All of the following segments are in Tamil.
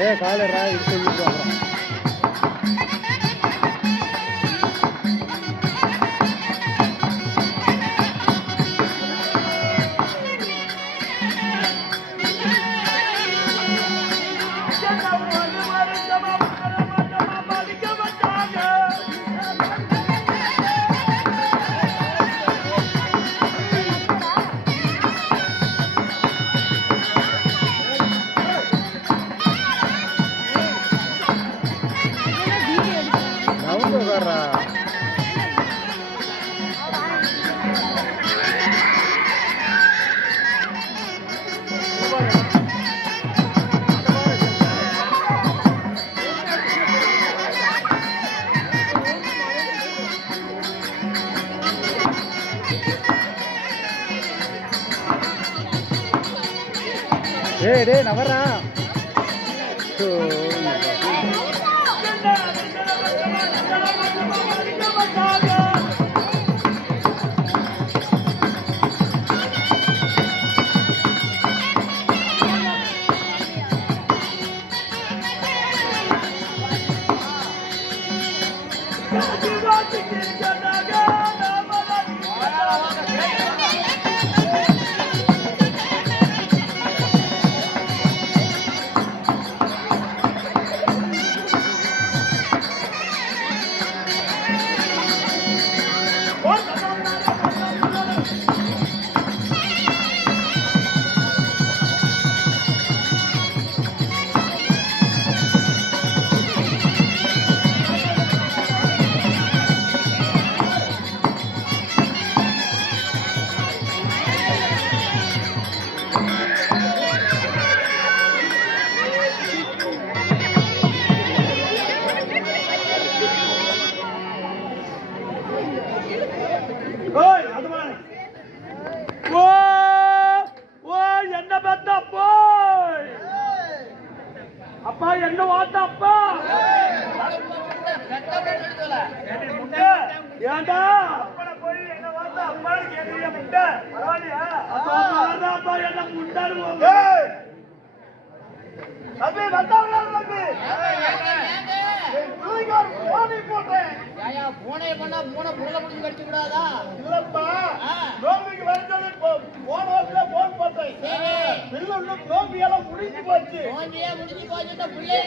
காலரா இருக்கு டேய் நவரா அப்பா என்ன வார்த்தை அப்பா ஏண்டா போய் என்ன வார்த்தை அப்பான்னு கேட்கறிய முட்டை பரவாயில்லையா அப்பா என்ன முண்டாடுவோம் தம்பி வந்தாங்களா தம்பி பூனை பண்ணா மூணை புள்ள முடிஞ்சு கடிச்சு கூடாதா இல்லப்பா நோம்பிக்கு வரஞ்சது போன வருஷத்துல போன் போட்டேன் பிள்ளை இன்னும் நோம்பி எல்லாம் முடிஞ்சு போச்சு நோம்பியே முடிஞ்சு போச்சுன்னா பிள்ளை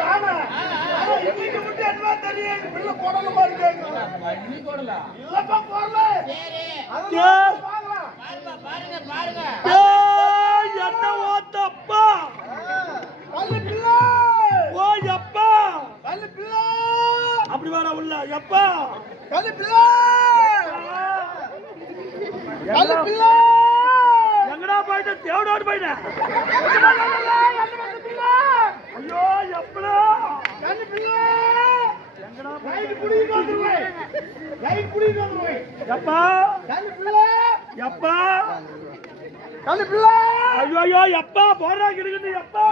காணா இன்னைக்கு மட்டும் என்ன தெரியும் பிள்ளை போடணும் பாருங்க இன்னைக்கு போடலாம் இல்லப்பா போடல சரி பாருங்க பாருங்க என்ன ஓத்தப்பா கல்லு பிள்ளை ஓ அப்பா கல்லு பிள்ளை அப்படி வர உள்ள எப்பா கல்லு பிள்ளை கல்லு பிள்ளை எங்கடா போயிட்ட தேவடோடு போயிட்ட ஐயோ எப்படா கல்லு பிள்ளை எங்கடா லைட் குடிக்கு வந்துருவே லைட் குடிக்கு வந்துருவே எப்பா கல்லு பிள்ளை எப்பா கல்லு பிள்ளை ஐயோ ஐயோ எப்பா போறா கிடுக்குது எப்பா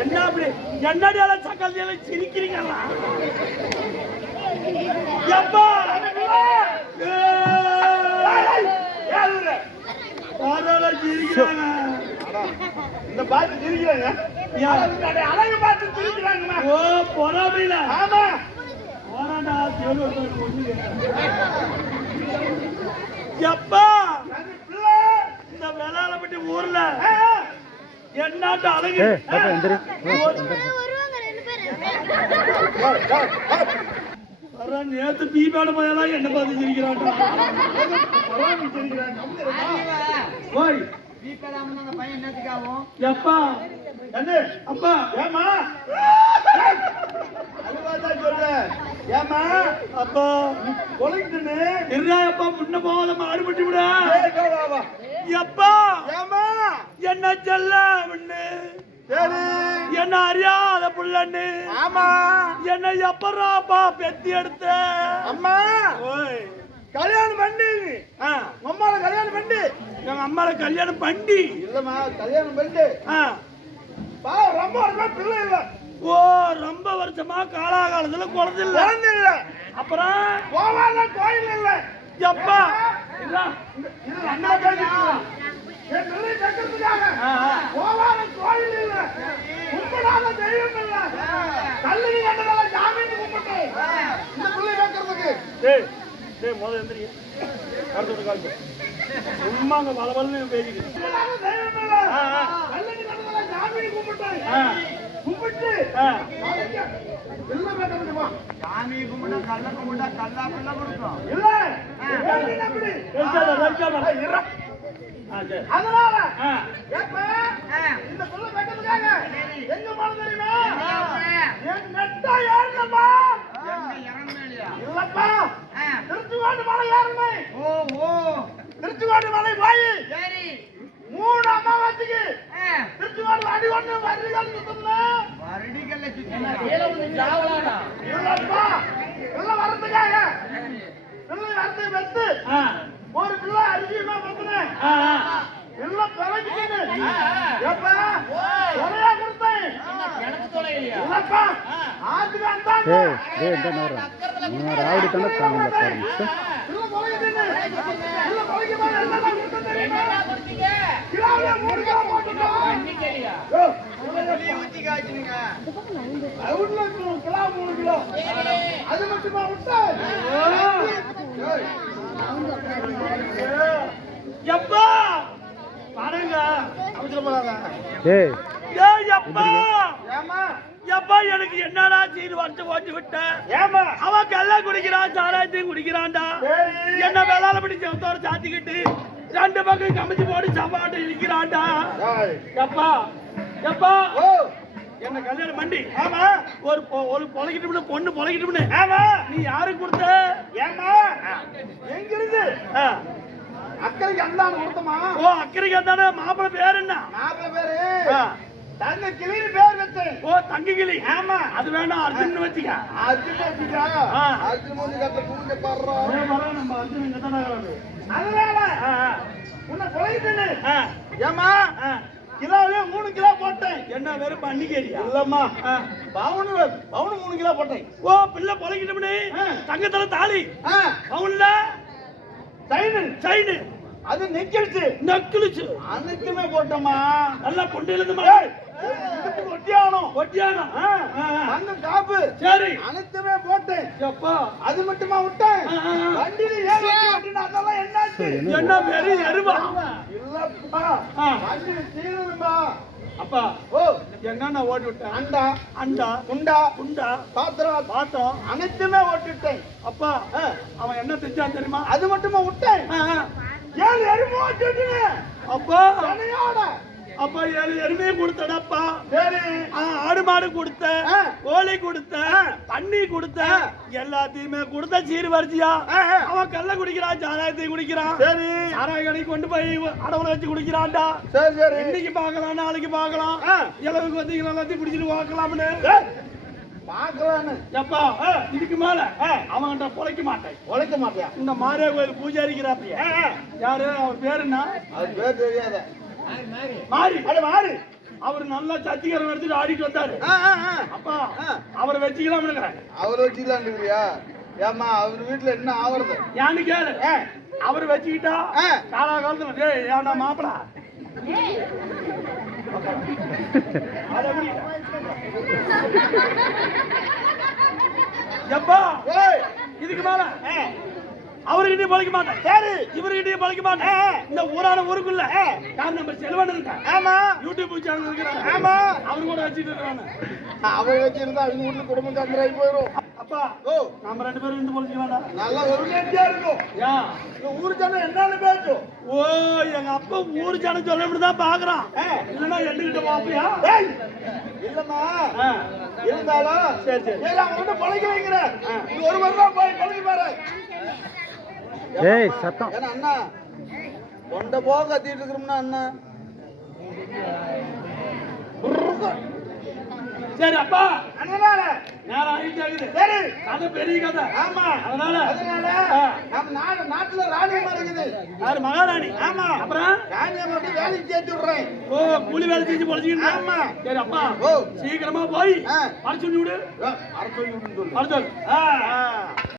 என்ன அப்படி என்னடி எல்லாம் சக்கல் எல்லாம் சிரிக்கிறீங்களா எப்பா இந்த பாத்து சிரிக்கிறாங்க அழகு பார்த்து சிரிக்கிறாங்க ஓ பொறாமையில ஆமா போராடா எப்பா இந்த வேளாளப்பட்டி ஊர்ல என்னாட்ட அழகு நேத்து பீபாட போயெல்லாம் என்ன பார்த்து சிரிக்கிறாங்க எப்பா அப்பா ஏமா ஏமா அப்பா கொலைக்குன்னு இருப்பா முன்ன போகாத மாறுபட்டு விட எப்பா ஏமா என்ன செல்ல சரி. என்ன அறியாத புள்ளன்னு. ஆமா. என்ன எப்பறாப்பா பெத்தி எடுத்த? அம்மா ஓய், கல்யாணம் பண்ணி அம்மால கல்யாணம் பண்ணி எங்க அம்மால கல்யாணம் பண்ணி. இல்லம்மா கல்யாணம் பண்ணி ரொம்ப வருஷமா பிள்ளை இல்ல. ஓ, ரொம்ப வருஷமா காலாகாலத்துல குழந்தை இல்ல. குழந்தை இல்ல. அப்புறம் போவாத கோயில் இல்ல. எப்பா இல்ல இது அண்ணா பேச்சு. என் பிள்ளை கேட்கறதுக்காக போவாத கோயில் இல்ல, கும்பிடாத தெய்வம் இல்ல, கல்லுக்கு கண்டதால ஜாமீன் கும்பிட்டு இந்த பிள்ளை கேட்கறதுக்கு. டேய் டேய் முதல்ல எந்திரி. அடுத்த ஒரு கால் சும்மா அங்க வளவலன்னு பேசிக்கிட்டு. கும்பிடாத தெய்வம் இல்ல, கல்லுக்கு கண்டதால ஜாமீன் கும்பிட்டு கும்பிட்டு பிள்ளை கேட்கறதுக்கு வா. சாமி கும்பிட்டா கல்ல கும்பிட்டா கல்லா பிள்ளை கொடுக்கும். இல்ல அப்படி வெச்சாத. இருடா. சரி. அதனால ஆ. ஏப்பா, இந்த புள்ள வெட்டதுக்காக எங்க போன தெரியுமா? என் நெட்டா ஏறணுமா? எங்க இறங்கலையா? இல்லப்பா, திருச்சுவாண்டு மலை ஏறணும். ஓ திருச்சுவாண்டு மலை போய் சரி 3 அமாவாசைக்கு திருச்சுவாண்டு அடி ஒண்ணு வருடிகள் சுத்தம்னா வருடிகள்ல சாவலாடா இல்லப்பா, பிள்ளை வரதுக்காக பிள்ளை வரது வெத்து ஒரு பிள்ளை அரிசியமா பத்தினேன். பிள்ளை பிறகுன்னு ஏப்பா ஒரையா கொடுத்தேன். எனக்கு தொலைலையா இல்லப்பா, ஆத்துக்கு அந்தாங்க ராவடி தானே காமில பாருங்க பிள்ளை பிறகுன்னு பிள்ளை பிறகு மேல என்னெல்லாம் கொடுத்தேன் தெரியுமா? என்ன கொடுத்தீங்க கிலோவில 3 கிலோ போட்டுட்டோம். பண்ணிக்கலையா ஊத்தி காய்ச்சினுங்க. அவுட்ல கிலோ 3 கிலோ அது மட்டுமா விட்டு எப்பா பாருங்க. அவசர போறாங்க. ஏய் ஏய் எப்பா ஏமா எப்பா எனக்கு என்னடா சீர் வச்சு ஓட்டி விட்ட? ஏமா அவன் கல்ல குடிக்கிறான், சாராயத்தையும் குடிக்கிறான்டா. சரி. என்ன வேளாள பிடி செவத்தோட சாத்திக்கிட்டு 2 பக்கம் கமிச்சு போட்டு சவாட்டு இழுக்கிறான்டா. ஏய். எப்பா எப்பா ஓ என்ன கல்யாணம் பண்ணி ஆமா ஒரு பொழைக்கிட்டு பொண்ணு பொழைக்கிட்டு ஆமா நீ யாருக்கு கொடுத்த? ஏமா எங்க இருந்து ஆ. அக்கறைக்கு அந்தான கொடுத்தமா? ஓ, அக்கறைக்கு தானே. மாப்பிள்ளை பேர் என்ன? மாப்பிள்ள பேரு ஆ. தங்க கிளின்னு பேர் வச்சேன். ஓ, தங்ககிளி. ஆமா. அது வேணாம், அர்ஜுன் வச்சுக்க. அர்ஜுன் வச்சுக்கா. ஆ. அர்ஜுன் மூஞ்சி கட்ட பூஞ்ச பாடுறோம். நம்ம அர்ஜுன் இங்க தானே இருக்காரு. அதனால ஆ, உன்னை கொலைக்குன்னு ஆ, ஏமா ஆ. கிலோவிலே 3 கிலோ போட்டேன். என்ன வெறும் பண்ணிக்கறியா? இல்லம்மா ஆ. பவுனு 3 கிலோ போட்டேன். ஓ, பிள்ளை பொழைக்கிட்டு தங்கத்துல தாலி அவன்ல சைனு அது நெக்கிடுச்சு நக்கிலிச்சு அனைத்துமே போட்டோமா? நல்லா பொண்டையில இருந்து ஒட்டியானம் ஒட்டியானம். தங்க காப்பு சரி. அனைத்துமே போட்டேன். எப்பா அது மட்டுமா விட்டேன்? ஆ, ஆ, ஆ. வண்டியில ஏறி ஓட்டினா அதெல்லாம் என்னாச்சு? என்ன வெறி எருவா? இல்லப்பா ஆ. வண்டியில தீருதுப்பா. அப்பா ஓ என்னன்னா ஓட்டி விட்டேன்? அண்டா அண்டா குண்டா குண்டா பாத்திரம் பாத்தோம். அனைத்துமே ஓட்டிட்டேன். அப்பா அவன் என்ன செஞ்சான் தெரியுமா? அது மட்டுமா விட்டேன்? ஆ, ஆ. 7 எருமை ஓட்டிட்டு அப்பா தனியோட. அப்பா 7 எருமையும் கொடுத்தடப்பா. சரி. ஆடு மாடு கொடுத்த, ஆ. கோழி கொடுத்த, தண்ணி கொடுத்த, எல்லாத்தையுமே கொடுத்த சீர் வரிசையா. அவன் கல்ல குடிக்கிறான், சாராயத்தையும் குடிக்கிறான். சரி. சாராய கடைக்கு கொண்டு போய் அடவுல வச்சு குடிக்கிறான்டா. சரி சரி. இன்னைக்கு பார்க்கலாம், நாளைக்கு பார்க்கலாம். இளவுக்கு வந்தீங்களா எல்லாத்தையும் குடிச்சிட்டு பார்க்கலாம்னு. பாக்கலான்னு எப்பா இதுக்கு மேல அவன்கிட்ட பொழைக்க மாட்டேன். உழைக்க மாட்டியா? இந்த மாரியா கோயில் பூஜாரிக்கிறாப்பிய யாரு? அவர் பேரு என்ன? அது பேர் தெரியாத மாரி. அது மாறு. அவர் நல்லா சத்திகரம் எடுத்துட்டு ஆடிட்டு வந்தாரு. அப்பா அவரை வச்சுக்கலாம்னு அவர் வச்சுக்கலான்றியா? ஏமா அவர் வீட்டுல என்ன ஆவறது? ஏன்னு கேளு. அவர் வச்சுக்கிட்டா காலாகாலத்துல டேய் ஏன்டா மாப்பிள எப்பா இதுக்கு மேல அவர்கிட்டயும் பழிக்க மாட்டேன். சரி. இவர்கிட்டயும் பழிக்க மாட்டேன். இந்த ஊரான ஊருக்குள்ள யார் நம்ம செல்வன் இருக்கா? ஆமா. யூடியூப் சேனல் இருக்கிறாங்க. ஆமா. அவரு கூட வச்சுட்டு இருக்காங்க. அவர் வச்சிருந்தா அவங்க வீட்டுல குடும்பம் சந்திராகி போயிடும். அப்பா ஓ நம்ம 2 பேரும் இருந்து பொழிச்சுக்கலாம்டா. நல்லா ஒரு நேர்த்தியா இருக்கும். ஏன் இந்த ஊர் ஜனம் என்னன்னு பேசும். ஓ எங்க அப்பா ஊரு ஜனம் சொல்ல தான் பாக்குறான். இல்லன்னா எட்டுக்கிட்ட பாப்பியா? இல்லம்மா இருந்தாலும் சரி சரி. சரி அவங்க வந்து பழகி வைக்கிறேன். இது 1 வருஷம் போய் பழகி பாரு. ஏய் சத்தம். ஏன்னா அண்ணா தொண்டை போக கத்திட்டு இருக்கிறோம்னா அண்ணா சரி அப்பா அதனால நேரம் ஆகிட்டே இருக்குது. சரி கதை பெரிய கதை. ஆமா அதனால அதனால ஆ. நம்ம நாட்டுல ராணியம்மா இருக்குது. யாரு மகாராணி? ஆமா. அப்புறம் ராணியம்மா அப்படி வேலைக்கு சேர்த்து விடுறேன். ஓ கூலி வேலை செஞ்சு பொழைச்சிக்கிட்டு. ஆமா. சரி அப்பா ஓ. சீக்கிரமா போய் ஆ. வர சொல்லி விடு. அரை சொல்லி விடுன்னு சொல்லு. வர சொல்லு. ஆ